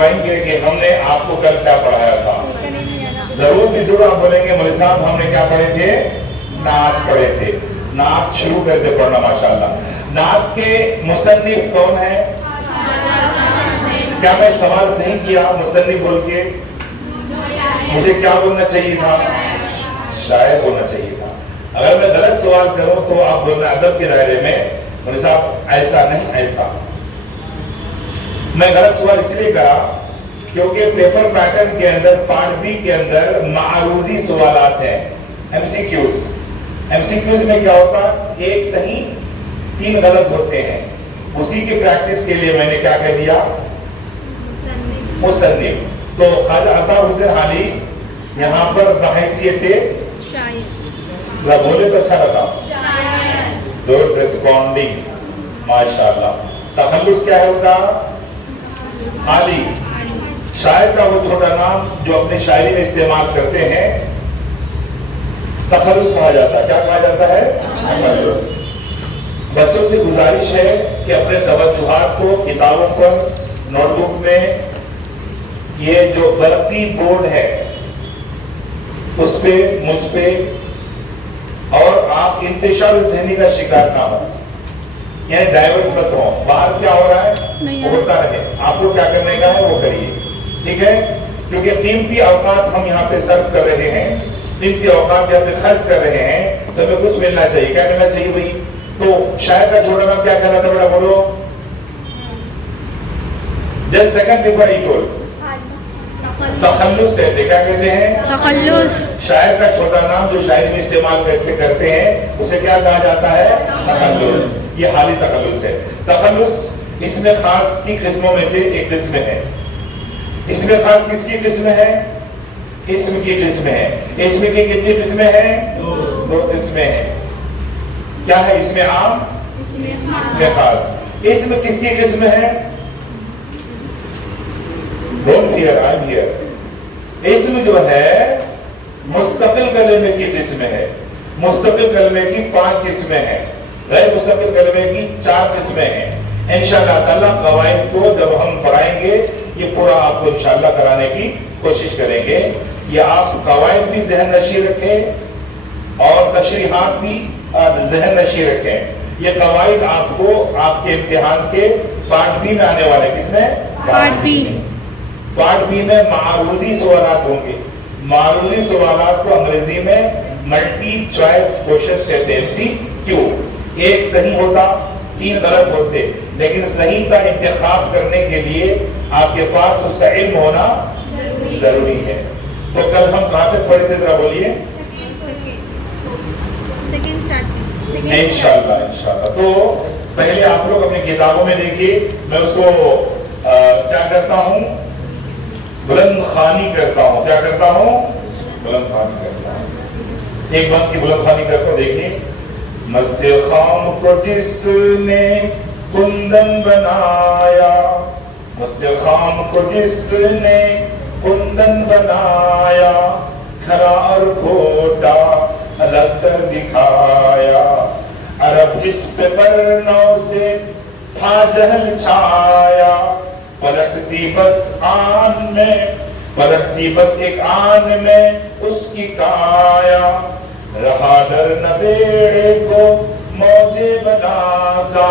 کروائیں گے کہ ہم نے آپ کو کل کیا پڑھایا تھا. ضرور بھی ضرور آپ بولیں گے مولوی صاحب ہم نے کیا پڑھے تھے؟ نعت پڑھے تھے. نعت شروع کرتے پڑھنا ماشاءاللہ. نعت کے مصنف کون ہے؟ کیا میں سوال صحیح کیا مصنف بول کے؟ مجھے کیا بولنا چاہیے تھا؟ شاعر بولنا چاہیے تھا. اگر میں غلط سوال کروں تو آپ بولنا ادب کے دائرے میں مولوی صاحب ایسا نہیں ایسا. میں غلط سوال اس لیے کرا کیونکہ پیپر پیٹرن کے اندر پارٹ بی کے اندر معروضی سوالات ہیں، M C Qs. M C Qs میں کیا ہوتا ہے؟ ایک صحیح 3 غلط ہوتے ہیں. اسی کی پریکٹس کے لیے میں نے کیا کہہ دیا؟ مصنف. تو خواجہ عطا حسین حالی یہاں پر بحیثیت شاعر بولے تو اچھا لگا. گڈ ریسپونڈنگ ماشاءاللہ. تخلص کیا ہے ان کا؟ حالی. شاعر کا وہ چھوٹا نام جو اپنی شاعری میں استعمال کرتے ہیں تخلص کہا جاتا ہے. کیا کہا جاتا ہے؟ تخلص. بچوں سے گزارش ہے کہ اپنے توجہات کو کتابوں پر، نوٹ بک میں، یہ جو برقی بورڈ ہے اس پہ، مجھ پہ، اور آپ انتشار ذہنی کا شکار نہ ہو، یعنی ڈائیورٹ مت ہو. باہر کیا ہو رہا ہے ہوتا رہے، آپ کو کیا کرنے کا ہے وہ کریے. ٹھیک ہے؟ کیونکہ قیمتی اوقات ہم یہاں پہ صرف کر رہے ہیں، قیمتی اوقات یہاں پہ خرچ کر رہے ہیں، تو ہمیں کچھ ملنا چاہیے. کیا ملنا چاہیے بھائی؟ تو شاعر کا چھوٹا نام کیا کہنا تھا بیٹا؟ بولو. Just second before he told. تخلص کہتے. کیا کہتے ہیں؟ تخلص. شاعر کا چھوٹا نام جو شاعری میں استعمال کرتے ہیں اسے کیا کہا جاتا ہے؟ تخلص. یہ حالی تخلص ہے. تخلص اسم خاص کی قسموں میں سے ایک قسم ہے. اسم خاص کس کی قسم ہے؟ اسم کی قسم ہے. اسم کی کتنی قسمیں ہیں؟ 2 قسمیں ہیں. کیا ہے؟ اسم عام، اسم خاص. اسم کس کی قسم ہے؟ Don't fear, I'm here. اسم جو ہے مستقل کلمے کی قسم ہے. مستقل کلمے کی 5 قسمیں ہیں، غیر مستقل کلمے کی 4 قسمیں ہیں. انشاءاللہ تعالی قواعد کو جب ہم پڑھائیں گے یہ پورا آپ کو انشاءاللہ کرانے کی کوشش کریں گے. یہ آپ قواعد بھی ذہن نشی رکھیں اور تشریحات بھی ذہن نشی رکھیں. یہ قواعد آپ کو آپ کے امتحان کے پارٹ بی میں آنے والے. کس میں؟ Part be. پارٹ بی میں معروضی سوالات ہوں گے. معروضی سوالات کو انگریزی میں ملٹی چوائس کوشچنز کہتے ہیں، MCQ. ایک صحیح ہوتا، 3 غلط ہوتے، لیکن صحیح کا انتخاب کرنے کے لیے آپ کے پاس اس کا علم ہونا ضروری ہے. تو کل ہم کہاں تک پڑھے تھے ذرا بولیے؟ انشاءاللہ. تو پہلے آپ لوگ اپنی کتابوں میں دیکھیے. میں اس کو کیا کرتا ہوں؟ بلند خوانی کرتا ہوں. کیا کرتا ہوں؟ بلند خوانی کرتا ہوں. ایک بات کی بلند خوانی کرتا ہوں. دیکھیے. مس خام کو جس نے کندن بنایا، مس خام کو جس نے کندن بنایا، کھرا اور کھوٹا الگ کر دکھایا. عرب جس پہ پرنوں سے تھا جہل چھایا، پلٹتی بس آن میں، پلٹتی بس ایک آن میں اس کی کایا. رہا ڈر نہ بیڑے کو موجے بناتا،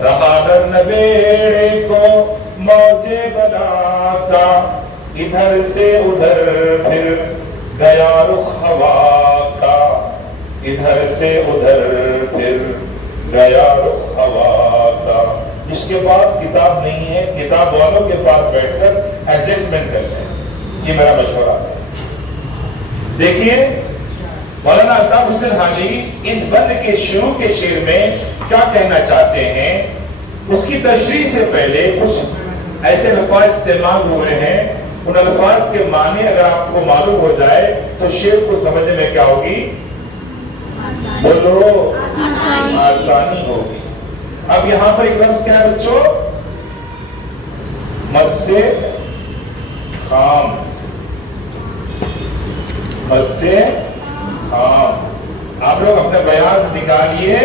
رہا ڈر نہ بیڑے کو موجے بناتا. ادھر سے ادھر پھر گیا رخ ہوا کا، ادھر سے ادھر پھر گیا رخ ہوا کا. جس کے پاس کتاب نہیں ہے کتاب والوں کے پاس بیٹھ کر ایڈجسٹمنٹ کر لیں. یہ میرا مشورہ ہے. دیکھیے مولانا الطاف حسین حالی اس بند کے شروع کے شعر میں کیا کہنا چاہتے ہیں. اس کی تشریح سے پہلے کچھ ایسے الفاظ استعمال ہوئے ہیں، ان الفاظ کے معنی اگر آپ کو معلوم ہو جائے تو شعر کو سمجھنے میں کیا ہوگی؟ بولو، آسانی ہوگی. اب یہاں پر ایک لفظ کیا ہے بچوں؟ مس خام. مس خام. آپ لوگ اپنے بیاض نکالیے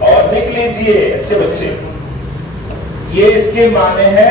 اور لکھ لیجئے اچھے بچے. یہ اس کے معنی ہے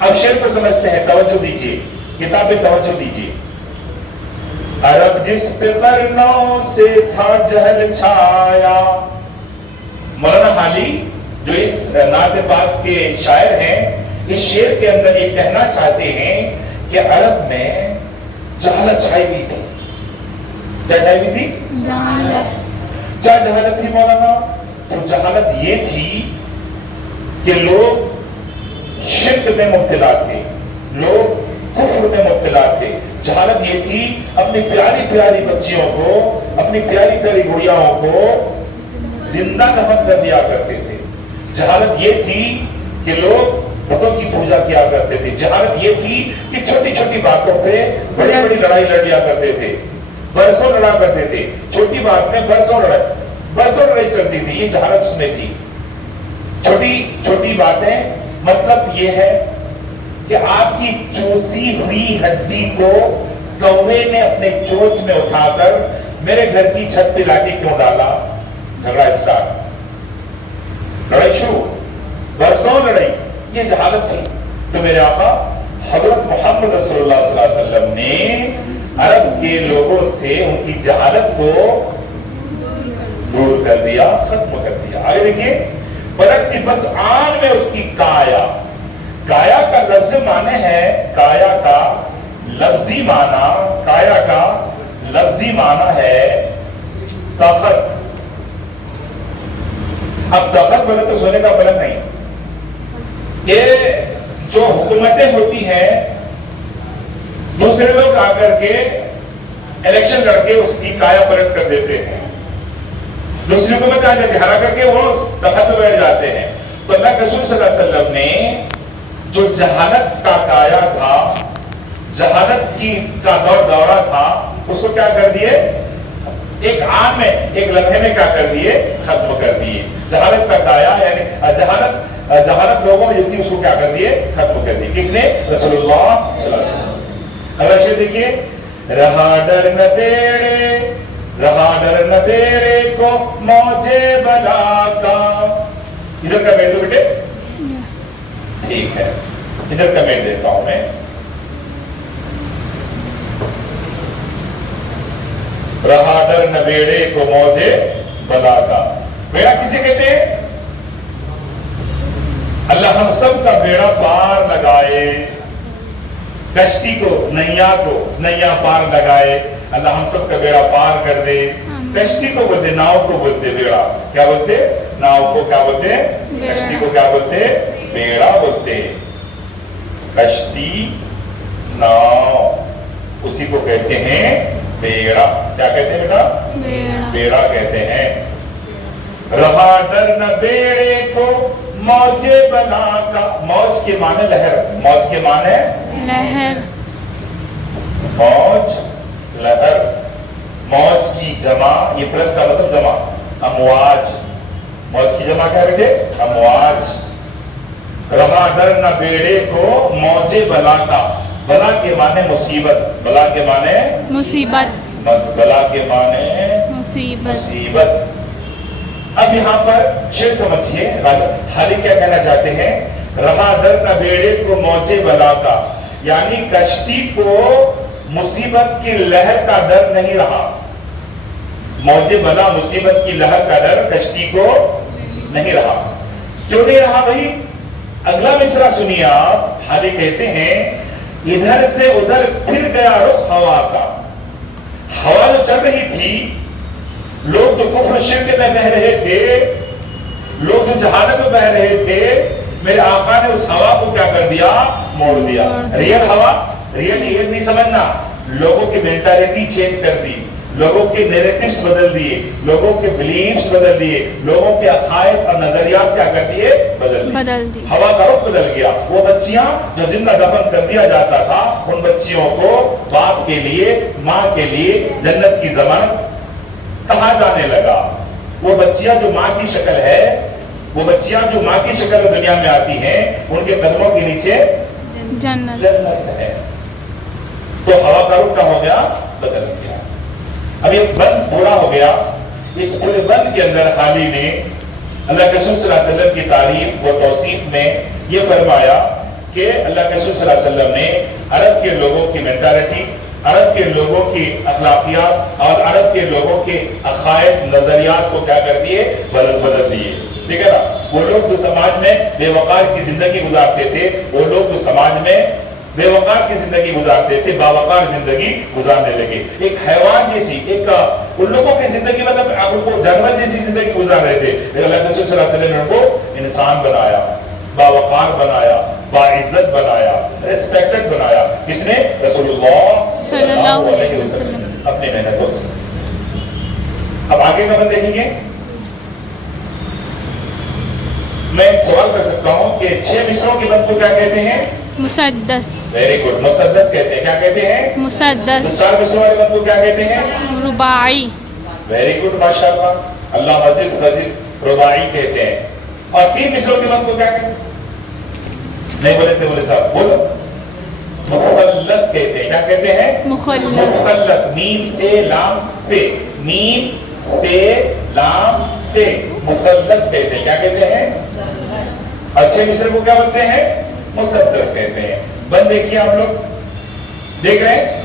اب شعر کو سمجھتے ہیں، توجہ دیجیے، کتاب پہ توجہ دیجیے. عرب جس پہ قرنوں سے تھا جہل چھایا. مولانا حالی جو اس نعت پاک کے شاعر ہیں، اس شعر کے اندر یہ کہنا چاہتے ہیں کہ عرب میں جہالت چھائی ہوئی تھی. کیا چھائی ہوئی تھی؟ جہالت. کیا جہالت تھی مولانا؟ تو جہالت یہ تھی کہ لوگ شرک میں مبتلا تھے، لوگ کفر میں مبتلا تھے. جہالت یہ تھی اپنی پیاری پیاری بچیوں کو، اپنی پیاری پیاری گڑیاؤں کو زندہ دفن کر دیا کرتے تھے. جہالت یہ تھی کہ لوگ بتوں کی پوجا کیا کرتے تھے. جہالت یہ تھی کہ چھوٹی چھوٹی باتوں پہ بڑی بڑی لڑائی لڑ لیا کرتے تھے، برسوں لڑا کرتے تھے. چھوٹی بات میں برسوں لڑائی چلتی تھی. یہ جہالت اس میں تھی. چھوٹی چھوٹی باتیں، مطلب یہ ہے کہ آپ کی چوسی ہوئی ہڈی کو کوے نے اپنے چوچ میں اٹھا کر میرے گھر کی چھت پہ لا کے کیوں ڈالا؟ جھگڑا اسٹارٹ، لڑائی شروع، برسوں لڑائی. یہ جہالت تھی. تو میرے آقا حضرت محمد رسول اللہ صلی اللہ علیہ وسلم نے عرب کے لوگوں سے ان کی جہالت کو دور کر دیا، ختم کر دیا. آگے دیکھیے، پلکتی بس آن میں اس کی کایا. کایا کا لفظ معنی ہے، کایا کا لفظی معنی، کایا کا لفظی معنی ہے طاقت. اب طاقت بولے تو سونے کا پلک نہیں. یہ جو حکومتیں ہوتی ہیں، دوسرے لوگ آ کر کے الیکشن لڑ کے اس کی کایا پلٹ کر دیتے ہیں. دوسری حکومت آ جاتی ہرا کر کے وہ تخت میں بیٹھ جاتے ہیں. تو اللہ کے رسول صلی اللہ علیہ وسلم نے جو جہالت کا کایا تھا، جہالت کی کا دورہ تھا، اس کو کیا کر دیے؟ ایک آن میں، ایک لمحے میں کیا کر دیے؟ ختم کر دیے. جہالت کا کایا یعنی جہالت لوگوں میں جو تھی اس کو کیا کر دیے؟ ختم کر دیے. کس نے؟ رسول اللہ صلی اللہ علیہ وسلم. اگلا شعر دیکھیے، رہا ڈر نہ بیڑے، رہا ڈر نہ بیڑے کو موجے بلا کا. ادھر کا بیٹھ دو بیٹے، ٹھیک ہے، ادھر کمنٹ دیتا ہوں میں. رہا ڈر نہ بیڑے کو موجے بلا کا. بیڑا کسے کہتے ہیں؟ اللہ ہم سب کا بیڑا پار لگائے، کشتی کو، نیا پار لگائے. اللہ ہم سب کا بیڑا پار کر دے. کشتی کو بولتے، ناؤ کو بولتے بیڑا. کیا بولتے؟ ناؤ کو کیا بولتے؟ کشتی کو کیا بولتے؟ بیڑا بولتے. کشتی، ناؤ، اسی کو کہتے ہیں بیڑا. کیا کہتے ہیں بیٹا؟ بیڑا کہتے ہیں. رہا ڈر نہ بیڑے کو موجے بنا کا. موج کے معنی لہر، موج کے معنی لہر، موج، لہر. موج کی جمع، یہ پلس کا مطلب جمع، امواج. موج کی جمع کیا بیٹے؟ امواج. رہا ڈر نہ بیڑے کو موجے بلا کا. بلا کے معنی مصیبت، بلا کے معنی مصیبت، بلا کے معنی مصیبت. اب یہاں پر شعر سمجھیے، حالی کیا کہنا چاہتے ہیں؟ رہا ڈر نہ بیڑے کو موجے بلا کا، یعنی کشتی کو مصیبت کی لہر کا ڈر نہیں رہا. موجے بلا، مصیبت کی لہر کا ڈر کشتی کو نہیں رہا. کیوں نہیں رہا بھائی؟ اگلا مصرع سنیے آپ. حالی کہتے ہیں، ادھر سے ادھر پھر گیا رخ ہوا کا. ہوا جو چل رہی تھی، لوگ جو کفر شرک میں بہ رہے تھے، لوگ جو جہالت میں بہ رہے تھے، میرے آقا نے اس ہوا کو کیا کر دیا؟ موڑ دیا. ریئل ہوا، ریئل یہ نہیں سمجھنا، لوگوں کی مینٹالٹی چینج کر دی، لوگوں کے نیریٹیوز بدل دیے، لوگوں کے بلیفز بدل دیے، لوگوں کے عقائد اور نظریات کیا کر دیے؟ بدل دیے. ہوا کا رخ بدل گیا. وہ بچیاں جو زندہ دفن کر دیا جاتا تھا، ان بچیوں کو باپ کے لیے، ماں کے لیے جنت کی ضمانت کہا جانے لگا. وہ بچیاں جو ماں کی شکل ہے، وہ بچیاں جو ماں کی شکل میں دنیا میں آتی ہیں، ان کے قدموں کے نیچے جنت ہے. تو ہوا کا رخ کیا ہو گیا؟ بدل گیا. اب یہ بند پورا ہو گیا. اس پورے بند کے اندر حالی نے اللہ کے رسول صلی اللہ علیہ وسلم کی تعریف و توصیف میں یہ فرمایا کہ اللہ کے رسول صلی اللہ علیہ وسلم نے عرب کے لوگوں کی مینٹالٹی، عرب کے لوگوں کی اخلاقیات اور عرب کے لوگوں کے عقائد نظریات کو کیا کر دیے؟ بدل دیے. ٹھیک ہے نا؟ وہ لوگ جو سماج میں بے وقار کی زندگی گزارتے تھے، وہ لوگ جو سماج میں بے وقار کی زندگی گزارتے تھے، باوقار زندگی گزارنے لگے. ایک حیوان جیسی، ایک ان لوگوں کی زندگی مطلب ان کو جانور جیسی زندگی گزار رہے تھے، لیکن اللہ کے رسول صلی اللہ علیہ وسلم نے ان کو انسان بنایا، باوقار بنایا، باعزت بنایا، ریسپیکٹڈ بنایا. کس نے؟ رسول اللہ صلی اللہ علیہ وسلم اپنے محنتوں سے. اب آگے کا بند دیکھیں گے. میں ایک سوال کر سکتا ہوں کہ 6 مصروں کے بند کو کیا کہتے ہیں؟ مسدس. Very good. مسدس کہتے ہیں. کیا کہتے ہیں؟ مسدس. 4 مصروں والے بند کو کیا کہتے ہیں؟ رباعی. ویری گڈ ماشاء اللہ. اللہ مزید رباعی کہتے ہیں. اور 3 مصروں کے بند کو کیا کہتے ہیں؟ نہیں بولے تھے بولے صاحب بولو. مخلط کہتے ہیں. کیا کہتے ہیں؟ مخلط. مخلط. میم سے لام سے، میم سے لام سے مسدس کہتے ہیں. کیا کہتے ہیں؟ اچھے مصر کو کیا بولتے ہیں؟ مسدس کہتے ہیں. بند دیکھیے آپ لوگ دیکھ رہے ہیں؟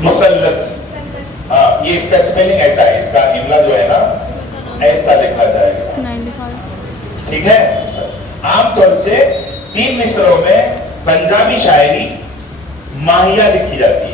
مسلط. ہاں یہ اس کا اسپیلنگ ایسا ہے، اس کا املا جو ہے نا ایسا لکھا جائے گا. ٹھیک ہے. عام طور سے 3 مصروں میں پنجابی شاعری ماہیہ لکھی جاتی ہے.